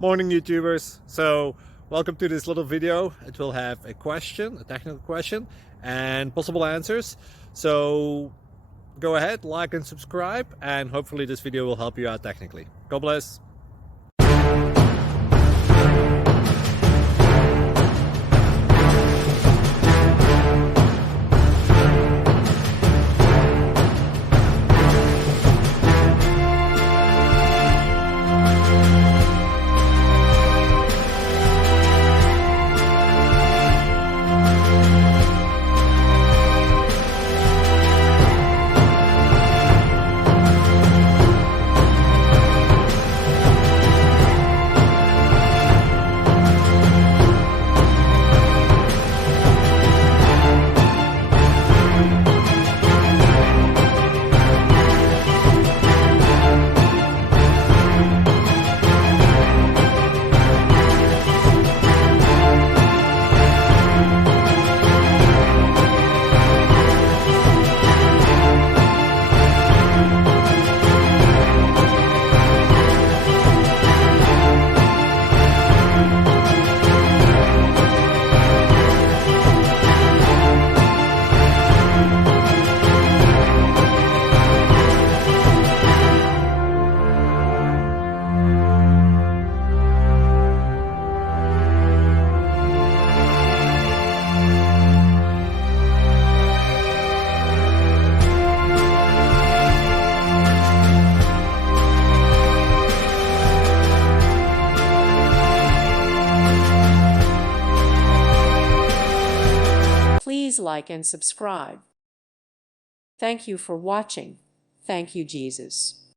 Morning YouTubers. So welcome to this little video. It will have a question, a technical question, and possible answers. So go ahead, like and subscribe, and hopefully this video will help you out technically. God bless. Please like and subscribe. Thank you for watching. Thank you, Jesus.